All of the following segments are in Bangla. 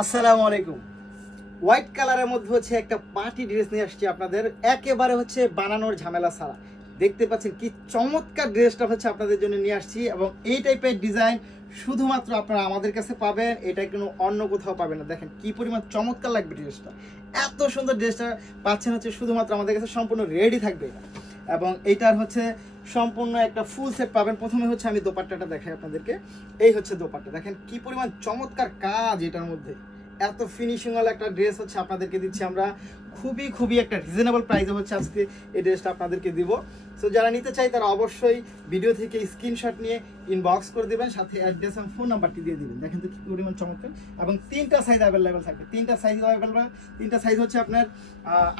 আসসালামু আলাইকুম। হোয়াইট কালারের মধ্যে হচ্ছে একটা পার্টি ড্রেস নিয়ে আসছি আপনাদের, একেবারে হচ্ছে বানানোর ঝামেলা ছাড়া। দেখতে পাচ্ছেন কি চমৎকার ড্রেসটা হচ্ছে আপনাদের জন্য নিয়ে আসছি, এবং এই টাইপের ডিজাইন শুধুমাত্র আপনারা আমাদের কাছে পাবেন, এটা কোনো অন্য কোথাও পাবেন না। দেখেন কি পরিমাণ চমৎকার লাগবে ড্রেসটা, এত সুন্দর ড্রেসটা পাচ্ছেন হচ্ছে শুধুমাত্র আমাদের কাছে, সম্পূর্ণ রেডি থাকবে এটা। এবং এইটার হচ্ছে সম্পূর্ণ একটা ফুল সেট পাবেন। প্রথমে হচ্ছে আমি দোপাট্টাটা দেখাই আপনাদেরকে। এই হচ্ছে দোপাট্টা, দেখেন কি পরিমাণ চমৎকার কাজ এটার মধ্যে, এত ফিনিশিং ওয়ালা একটা ড্রেস হচ্ছে আপনাদেরকে দিচ্ছি আমরা খুবই একটা রিজনেবল প্রাইসে হচ্ছে আজকে এই ড্রেসটা আপনাদেরকে দিব। সো যারা নিতে চাই তারা অবশ্যই ভিডিও থেকে স্ক্রিনশট নিয়ে ইনবক্স করে দেবেন, সাথে অ্যাড্রেস এবং ফোন নাম্বারটি দিয়ে দিবেন। দেখেন তো কি পরিমাণ চমৎকার, এবং তিনটা সাইজ অ্যাভেলেবেল থাকবে। তিনটা সাইজ হচ্ছে আপনার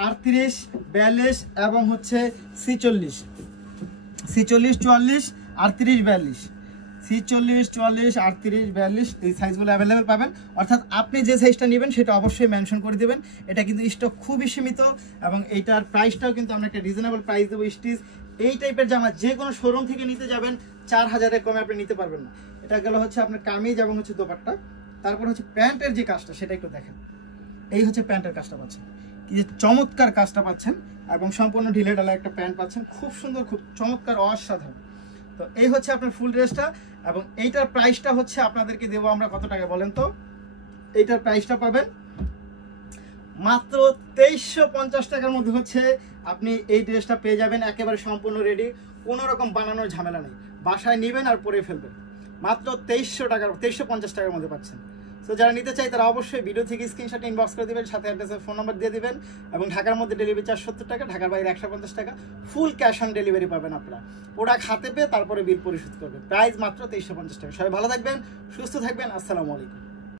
38, 42 এবং হচ্ছে 46, 44, 44, 38, 42, 46, 44, 38, 42 এই সাইজগুলো অ্যাভেলেবেল পাবেন। অর্থাৎ আপনি যে সাইজটা নেবেন সেটা অবশ্যই মেনশন করে দেবেন। এটা কিন্তু স্টক খুবই সীমিত, এবং এইটার প্রাইসটাও কিন্তু আমরা একটা রিজনেবল প্রাইস দেবো। স্টিচ এই টাইপের জামা যে কোনো শোরুম থেকে নিতে যাবেন 4000-এর কমে আপনি নিতে পারবেন না। এটা গেল হচ্ছে আপনার কামিজ এবং হচ্ছে দোপাট্টা। তারপর হচ্ছে প্যান্টের যে কাজটা সেটা একটু দেখেন। এই হচ্ছে প্যান্টের কাজটা পাচ্ছেন, কি যে চমৎকার কাজটা পাচ্ছেন, এবং সম্পূর্ণ ঢিলে ঢালা একটা প্যান্ট পাচ্ছেন, খুব সুন্দর, খুব চমৎকার, অসাধারণ। তো এই হচ্ছে আপনার ফুল ড্রেসটা, এবং এইটার প্রাইসটা হচ্ছে আপনাদেরকে দেবো আমরা কত টাকা বলেন তো? এইটার প্রাইসটা পাবেন মাত্র 2350 টাকার মধ্যে হচ্ছে আপনি এই ড্রেসটা পেয়ে যাবেন, একেবারে সম্পূর্ণ রেডি, কোনো রকম বানানোর ঝামেলা নেই। বাসায় নেবেন আর পরে ফেলবেন, মাত্র 2350 টাকার মধ্যে পাচ্ছেন। সো যারা নিতে চাই তারা অবশ্যই ভিডিও থেকে স্ক্রিনশট ইনবক্স করে দেবেন, সাথে অ্যাড্রেসের ফোন নাম্বার দিয়ে দিবেন। এবং ঢাকার মধ্যে ডেলিভারি চার্জ 70 টাকা, ঢাকার বাইরে 150 টাকা, ফুল ক্যাশ অন ডেলিভারি পাবেন আপনারা। প্রোডাক্ট হাতে পেয়ে তারপরে বিল পরিশোধ করবেন। প্রাইস মাত্র 2350 টাকা। সবাই ভালো থাকবেন, সুস্থ থাকবেন। আসসালামু আলাইকুম।